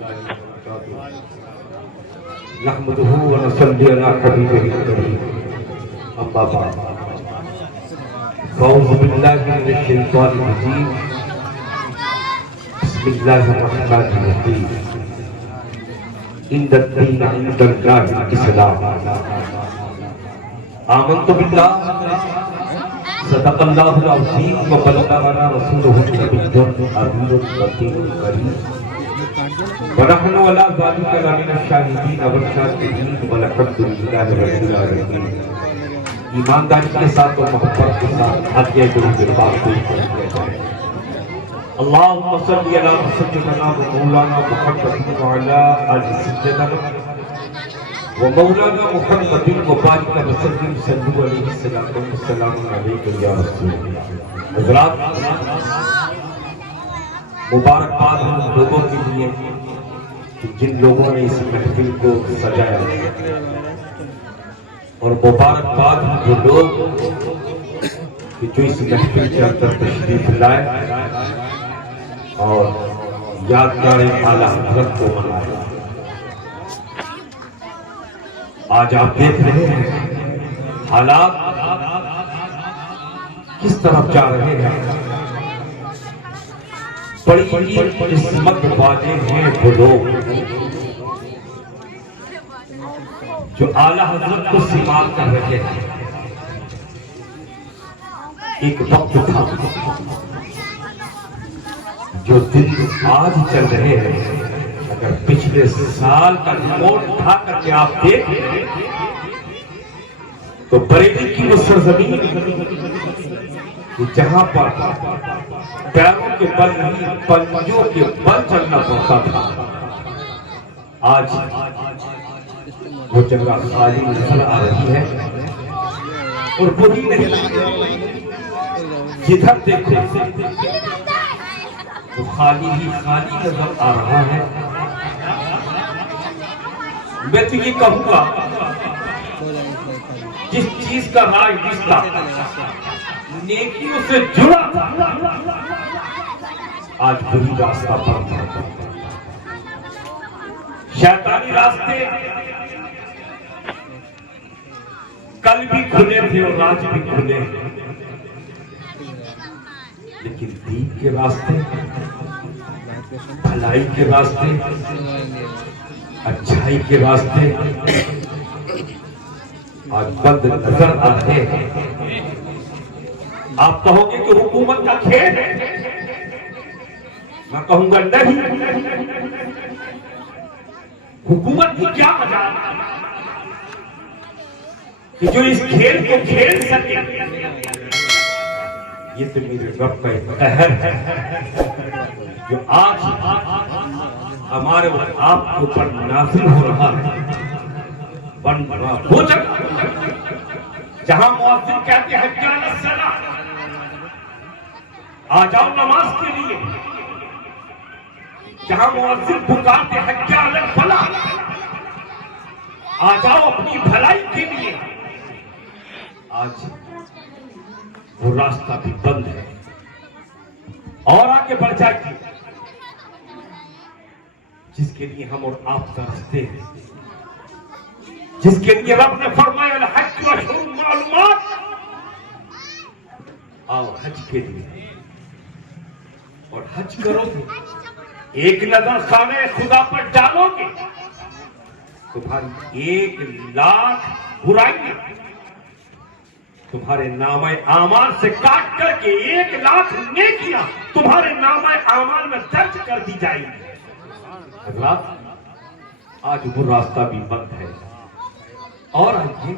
وبركاته نحمده ونصلي على حبيبه الكريم أما بعد فأعوذ بالله من الشيطان الرجيم بسم الله الرحمن الرحيم إن الدين عند الله الإسلام آمنت بالله صدق الله العظيم وبلغنا رسوله النبي الأمين الكريم ونحن على ذلك لمن الشاهدين والشاكرين والحمد لله رب العالمين. ایمانداری کے ساتھ اور محبت کے ساتھ حاضر درود پاک پیش کیا جائے. اللهم صل على سيدنا ومولانا محمد وعلى آل سيدنا ومولانا محمد وبارك وسلم صلوا عليه الصلاة والسلام عليك يا رسول الله. حضرات مبارکباد ان لوگوں کے لیے جن لوگوں نے اس محفل کو سجایا اور مبارکباد جو لوگ جو اس محفل کے اندر تشریف لائے اور یادگار اعلیٰ حضرت کو منایا. آج آپ دیکھ رہے ہیں حالات کس طرف جا رہے ہیں. بڑی قسمت والے ہیں وہ لوگ جو اعلیٰ حضرت کو سماعت کر رہے ہیں. ایک وقت تھا جو دن آج چل رہے ہیں. اگر پچھلے سال کا رپورٹ اٹھا کر کے آپ دیکھیں تو بریلی کی وہ سرزمین جہاں پر پیروں کے بل نہیں پنجوں کے بل چلنا پڑتا تھا، آج وہ جگہ خالی نظر آ رہی ہے. اور وہی نہیں، جدھر دیکھو وہ خالی ہی خالی نظر آ رہا ہے. میں تو یہ کہوں گا جس چیز کا راج رشتہ نیکیوں سے جڑا تھا آج وہی راستہ بند ہے. شیطانی راستے کل بھی کھلے تھے اور آج بھی کھلے ہیں، لیکن دین کے راستے، بھلائی کے راستے، اچھائی کے راستے آج بند نظر آتے ہیں. آپ کہو گے کہ حکومت کا کھیل ہے، میں کہوں گا نہیں. حکومت کی کیا وجہ کہ جو اس کھیل کو کھیل سکے؟ یہ تو میرے رب کا ایک قہر ہے جو آج ہمارے آپ کے اوپر نازل ہو رہا ہے. بن رہا ہو جگہ جہاں مؤذن کہتے ہیں حی علی الصلاۃ، آ جاؤ نماز کے لیے، جہاں مؤذن پکارتے ہیں حی علی الفلاح، آ جاؤ اپنی بھلائی کے لیے، آج وہ راستہ بھی بند ہے اور آگے بڑھ جائے گی جس کے لیے ہم اور آپ ترستے ہیں، جس کے لیے رب نے فرمایا الحج اشہر معلومات. آؤ حج کے لیے اور حج کرو گے، ایک نظر خانہ خدا پر ڈالو گے، تمہاری 1,00,000 برائیاں تمہارے نامہ اعمال سے کاٹ کر کے 1,00,000 نیکیاں تمہارے نامہ اعمال میں درج کر دی جائیں گی. حضرات آج وہ راستہ بھی بند ہے. اور آئیے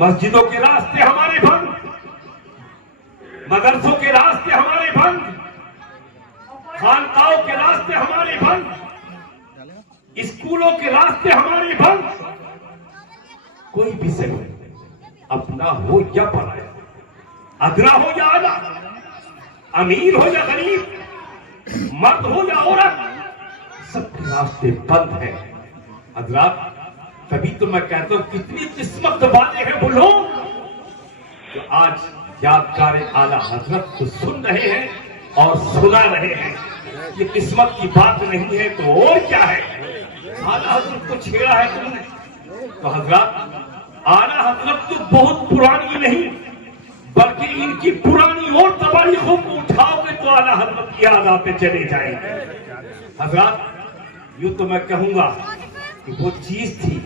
مسجدوں کے راستے ہمارے بند، مدرسوں کے راستے ہمارے بند، خانقاہوں کے راستے ہمارے بند، اسکولوں کے راستے ہمارے بند. کوئی بھی صحیح، اپنا ہو یا پرایا، ادنا ہو یا اعلیٰ، امیر ہو یا غریب، مرد ہو یا عورت، سب کے راستے بند ہیں. حضرات تبھی تو میں کہتا ہوں کتنی قسمت والے ہیں وہ لوگ جو آج یادگار اعلیٰ حضرت کو سن رہے ہیں اور سنا رہے ہیں. یہ قسمت کی بات نہیں ہے تو اور کیا ہے؟ اعلیٰ حضرت کو چھیڑا ہے تم نے تو حضرات اعلیٰ حضرت تو بہت پرانی نہیں بلکہ ان کی پرانی اور تواریخوں کو اٹھاؤ گے تو اعلیٰ حضرت کی یاد پہ چلے جائیں گے. حضرات یوں تو میں کہوں گا کہ وہ چیز تھی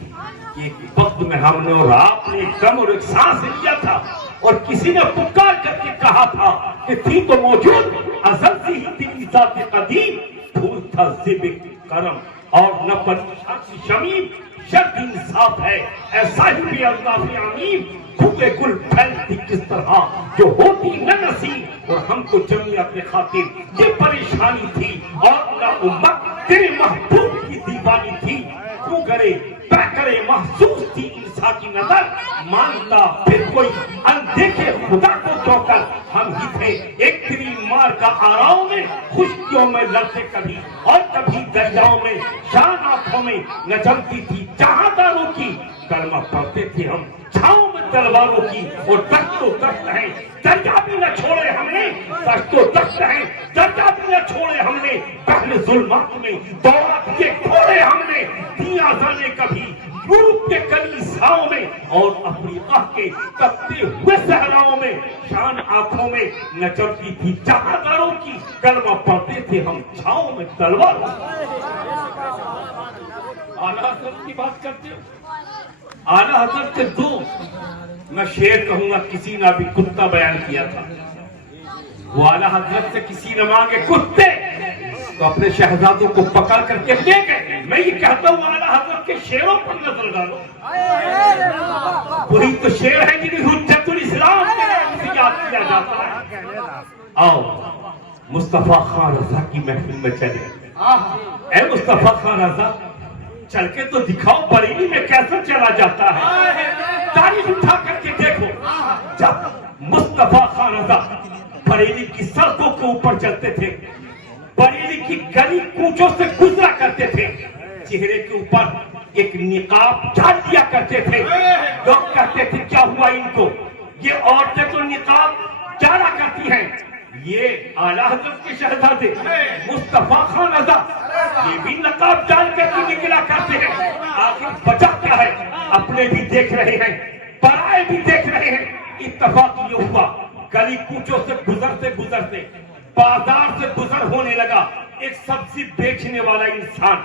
کہ ایک وقت میں ہم نے اور آپ نے ایک دم اور ایک سانس لیا تھا اور کسی نے پکار کر کے کہا تھا کہ تھی تو موجود ازل سے ہی تیری ذات قدیم پھول تھا ذب کرم اور نہ پریشان شمیم شرط انصاف ہے ایسا ہی بھی اللہ فی عمیم پھولے گل پھیلتی کس طرح جو ہوتی نہ نصیب اور ہم کو جمعیت خاطر یہ پریشانی تھی اور نہ امت تیرے محبوب کی دیوانی تھی کیوں کرے طے کرے محسوس تھی انسان کی نظر مانتا پھر کوئی اندیکھے خدا کو تو کر ہم ہی تھے ایک تیری مار کا آراؤں میں خشکیوں میں لڑتے کبھی اور کبھی دریاؤں میں شان آنکھوں میں نہ جمتی تھی جہانداروں کی کلمہ پڑھتے تھے ہم چھاؤں میں تلواروں کی اور تخت و تخت ہیں دریا بھی نہ چھوڑے ہم نے تخت و تخت ہیں دریا بھی نہ چھوڑے ہم نے پہلے ظلمات میں دولت کے کھوڑے ہم نے دیا جانے کبھی یورپ کے کلیساؤں میں اور افریقہ کے تپتے ہوئے صحراؤں میں شان آنکھوں میں نہ چلتی تھی جہانداروں کی کلمہ پڑھتے تھے ہم چھاؤں میں تلواروں اعلیٰ حضرت کی بات کرتے ہو اعلیٰ حضرت کے دو میں شعر کہوں گا کسی نے بھی کتا بیان کیا تھا وہ اعلیٰ حضرت سے کسی نے مانگے کتے تو اپنے شہزادوں کو پکڑ کر کے لے گئے میں یہ کہتا ہوں اعلیٰ حضرت کے شعروں پر نظر ڈالو وہی تو شعر ہے جنہیں حجت الاسلام کے نام سے یاد کیا جاتا ہے. آؤ مصطفیٰ خان رضا کی محفل میں چلے اے مصطفیٰ خان رضا چل کے تو دکھاؤ بریلی میں کیسے چلا جاتا ہے تاریخ اٹھا کر کے دیکھو جب مصطفیٰ خان رضا بریلی کی سڑکوں کے اوپر چلتے تھے بریلی کی گلی کوچوں سے گزرا کرتے تھے چہرے کے اوپر ایک نقاب ڈال دیا کرتے تھے لوگ کہتے تھے کیا ہوا ان کو یہ عورتیں تو نقاب ڈالا کرتی ہیں یہ اعلیٰ حضرت کے شہزادے مصطفیٰ خان رضا یہ بھی نقاب ڈال کر کے نکلا کرتے ہیں آخر وجہ کیا ہے اپنے بھی دیکھ رہے ہیں پرائے بھی دیکھ رہے ہیں اتفاق یہ ہوا گلی کوچوں سے گزرتے بازار سے گزر ہونے لگا ایک سبزی بیچنے والا انسان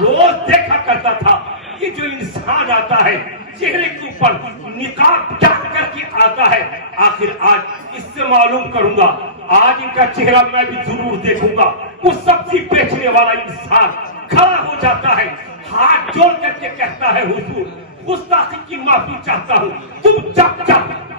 روز دیکھا کرتا تھا کہ جو انسان آتا ہے چہرے کے اوپر نقاب ڈال کر کے آتا ہے آخر آج اس سے معلوم کروں گا آج ان کا چہرہ میں بھی ضرور دیکھوں گا وہ سبزی بیچنے والا انسان کھڑا ہو جاتا ہے ہاتھ جوڑ کر کے کہتا ہے حضور گستاخی کی معافی چاہتا ہوں تم جب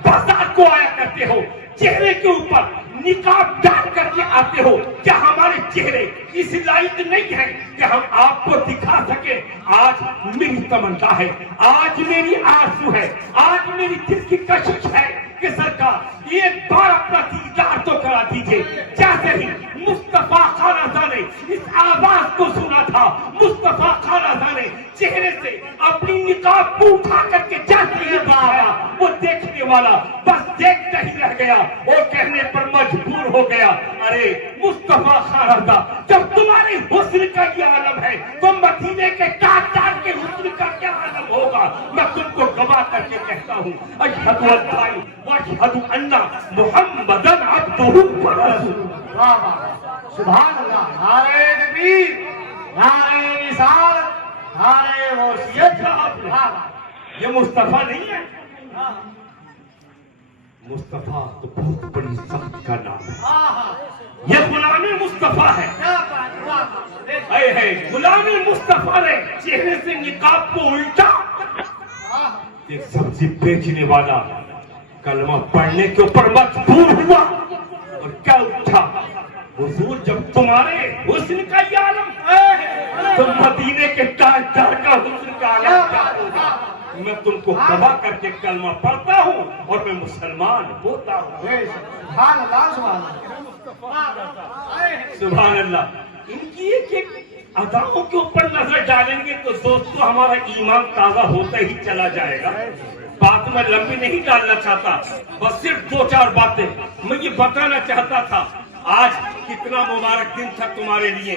بازار کو آیا کرتے ہو چہرے کے اوپر نقاب ڈال کر کے آتے ہو کیا ہمارے چہرے اس لائق نہیں ہے کہ ہم آپ کو دکھا سکے آج میری تمنا ہے آج میری آرزو ہے آج میری دل کی کشش ہے کہ سرکار ایک بار اپنا دیدار تو کرا دیجئے جیسے ہی مصطفیٰ خان رضا نے اس آواز کو سنا تھا مصطفیٰ خان رضا نے چہرے سے اپنی نقاب کو اٹھا کر کے جیسے ہی آیا وہ دیکھنے والا بس دیکھتا ہی رہ گیا اور کہنے پر مجبور ہو گیا ارے مصطفیٰ خان رضا جب تمہارے حسن کا یہ عالم ہے تو مدینے کے تاجدار کے حسن کا کیا عالم ہوگا میں تم کو گواہ کر کے کہتا ہوں اشہد ان واشہد ان محمدن عبدہ ورسولہ سبحان اللہ نعرہ تکبیر نعرہ رسالت نعرہ موسیقیت یہ مصطفیٰ نہیں ہے مصطفیٰ تو بہت بڑی ذات کا نام ہے یہ غلام مصطفیٰ ہے غلام مصطفیٰ نے چہرے سے نقاب کو الٹا ایک سبزی بیچنے والا کلمہ پڑھنے کے اوپر مجبور ہوا اور کیا اٹھا حضور جب تمہارے حسن کا یہ عالم ہے تو مدینے کے تاجدار کا حسن کا عالم کیا ہوگا میں تم کو گواہ کر کے کلمہ پڑھتا ہوں اور میں مسلمان ہوتا ہوں سبحان اللہ سبحان اللہ ان کی ایک اداؤں کے اوپر نظر ڈالیں گے تو دوستو ہمارا ایمان تازہ ہوتا ہی چلا جائے گا بات میں لمبی نہیں ڈالنا چاہتا بس صرف دو چار باتیں میں یہ بتانا چاہتا تھا آج کتنا مبارک دن تھا تمہارے لیے,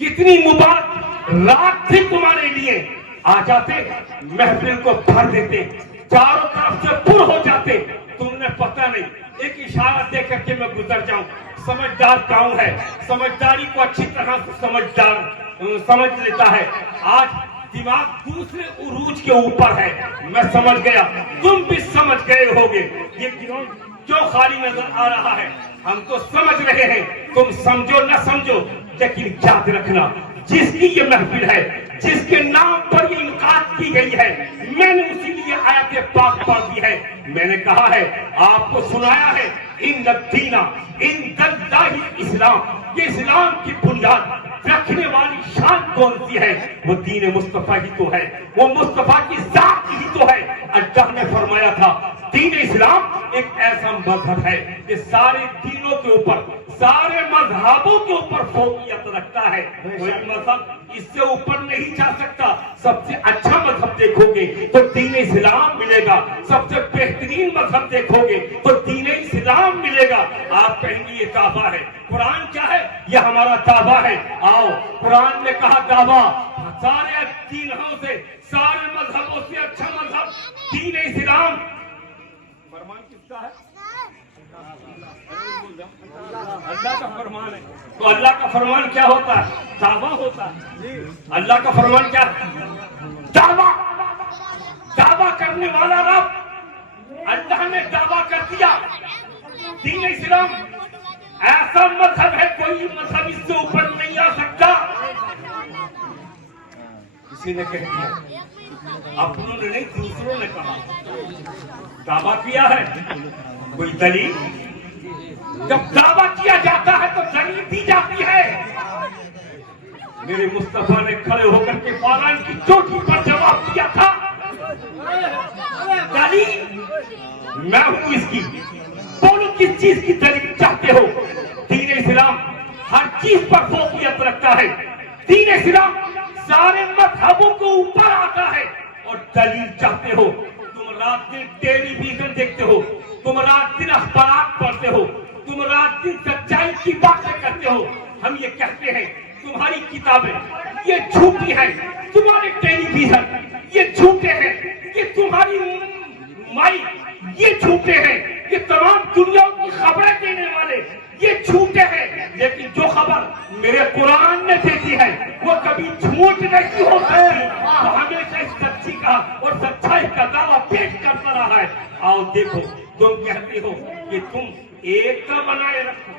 کتنی مبارک رات تھی تمہارے لیے. آ جاتے محفل کو بھر دیتے, چاروں طرف سے پر ہو جاتے. تم نے پتہ نہیں, ایک اشارہ دے کر کے میں گزر جاؤں. سمجھدار گاؤں ہے, سمجھداری کو اچھی طرح سے سمجھ لیتا ہے. آج دماغ دوسرے عروج کے اوپر ہے. میں سمجھ گیا, تم بھی سمجھ گئے ہوگے یہ کیوں خالی نظر آ رہا ہے. ہم تو سمجھ رہے ہیں, تم سمجھو نہ سمجھو, لیکن یاد رکھنا جس کی یہ محفل ہے, جس کے نام پر یہ انعقاد کی گئی ہے, میں نے اسی لیے آیت پاک پڑھ دی ہے. میں نے کہا ہے, آپ کو سنایا ہے, ان الدین عند اللہ اسلام. یہ اسلام کی بنیاد رکھنے والی شان کون سی ہے؟ وہ دین مصطفیٰ ہی تو ہے, وہ مصطفیٰ کی ذات ہی تو ہے. اللہ نے فرمایا تھا دین اسلام ایک ایسا مذہب ہے کہ سارے دینوں کے اوپر, سارے مذہبوں کے اوپر فوقیت رکھتا ہے. کوئی مذہب اس سے اوپر نہیں جا سکتا. سب سے اچھا مذہب دیکھو گے تو دین اسلام ملے گا, سب سے بہترین مذہب دیکھو گے تو دین اسلام ملے گا. آپ کہیں گے یہ دعویٰ ہے, قرآن کیا ہے؟ یہ ہمارا دعویٰ ہے. آؤ, قرآن نے کہا دعویٰ سارے دینوں سے, سارے مذہبوں سے اچھا مذہب دین اسلام. فرمان کس کا ہے؟ اللہ کا فرمان ہے. تو اللہ کا فرمان کیا ہوتا ہے؟ دعویٰ ہوتا ہے. اللہ کا فرمان کیا ہے؟ دعویٰ. دعویٰ کرنے والا رب, اللہ نے دعویٰ کر دیا دین اسلام ایسا مذہب ہے, کوئی مذہب اس سے اوپر نہیں آ سکتا. کسی نے کہہ دیا, اپنوں نے نہیں دوسروں نے کہا. دعویٰ کیا ہے, کوئی دلیل؟ جب دعویٰ کیا جاتا ہے تو دلیل دی جاتی ہے. میرے مصطفیٰ نے کھڑے ہو کر کے فاران کی چوٹی پر جواب دیا تھا, دلیل میں ہوں اس کی. بولو کس چیز کی دلیل چاہتے ہو؟ دین اسلام ہر چیز پر فوقیت رکھتا ہے. دین اسلام سارے مذہبوں کو اوپر آتا ہے. اور دلیل چاہتے ہو, تم رات دن ٹیلی ویژن دیکھتے ہو, تم رات دن اخبارات پڑھتے ہو, تم رات دن سچائی کی باتیں کرتے ہو. ہم یہ کہتے ہیں تمہاری کتابیں یہ جھوٹی ہیں, تمہارے ٹیلی ویژن یہ جھوٹے ہیں, یہ تمہاری مائی یہ جھوٹے ہیں, یہ تمام دنیا کی خبریں دینے والے یہ جھوٹے ہیں. لیکن جو خبر میرے قرآن نے دے دی ہے وہ کبھی جھوٹ نہیں ہو سکتی. تو ہمیشہ اس سچی کا اور سچائی کا دعویٰ پیش کرتا رہا ہے. آؤ دیکھو, تم کہتے ہو کہ تم ایکتا بنائے رکھو,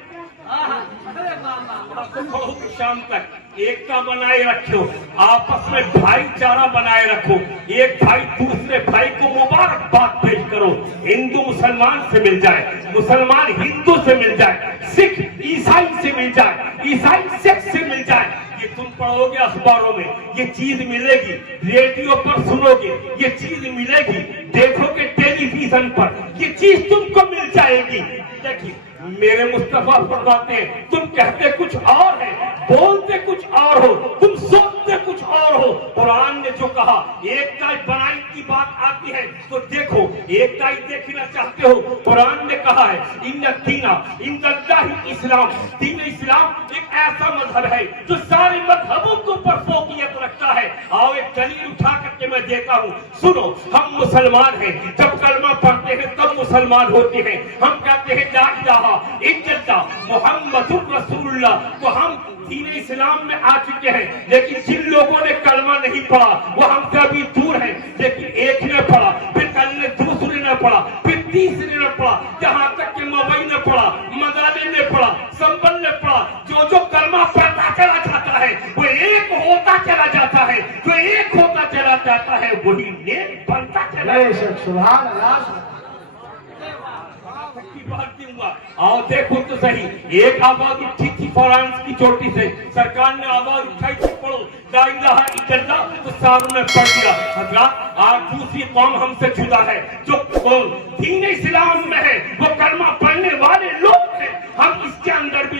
شام تک ایکتا بنائے رکھو, آپس میں بھائی چارہ بنائے رکھو, ایک بھائی دوسرے بھائی کو مبارکباد پیش کرو. ہندو مسلمان سے مل جائے, مسلمان ہندو سے مل جائے, سکھ عیسائی سے مل جائے, عیسائی سکھ سے مل جائے. یہ تم پڑھو گے اخباروں میں, یہ چیز ملے گی, ریڈیو پر سنو گے یہ چیز ملے گی, دیکھو گے ٹیلی ویژن پر یہ چیز تم کو مل جائے گی. دیکھیے میرے مصطفیٰ فرماتے ہیں تم کہتے کچھ اور ہے, بولتے کچھ اور ہو, تم سوچتے کچھ اور ہو. قرآن نے جو کہا ایکتا بنائی کی بات آتی ہے تو دیکھو ایکتا دیکھنا چاہتے ہو. قرآن نے کہا ہے ان الدین عند اللہ اسلام. دین اسلام ایک ایسا مذہب ہے جو سارے مذہبوں کے اوپر فوقیت رکھتا ہے. آؤ ایک دلیل اٹھا کر کے میں دیتا ہوں, سنو. ہم مسلمان ہیں, جب کلمہ پڑھتے ہیں تب مسلمان ہوتے ہیں. ہم کہتے ہیں لا الہ الا اللہ محمد رسول اللہ, تو ہم دین اسلام میں آ چکے ہیں. لیکن جن لوگوں نے کلمہ نہیں پڑھا وہ ہم سے ابھی دور ہیں. لیکن ایک نے پڑھا, پھر کل نے دوسرے نے پڑھا, پھر تیسرے نے پڑھا, جہاں تک کہ مبئی نے پڑھا, مدانے نے پڑھا, سنبل نے پڑھا. جو کلمہ پڑھتا چلا جاتا ہے وہ ایک ہوتا چلا جاتا ہے, جو ایک ہوتا چلا جاتا ہے وہی نیک بنتا چلا جاتا ہے. سبحان اللہ. آؤ دیکھو تو صحیح, ایک آواز اٹھی تھی فرانس کی چوٹی سے, سرکار نے آواز اٹھائی تھی پڑھو لا الہ الا اللہ, تو ساروں نے پڑھ دیا. حضرات آج دوسری قوم ہم سے جدا ہے, جو قوم دین اسلام میں ہے وہ کلمہ پڑھنے والے لوگ ہیں. ہم اس کے اندر بھی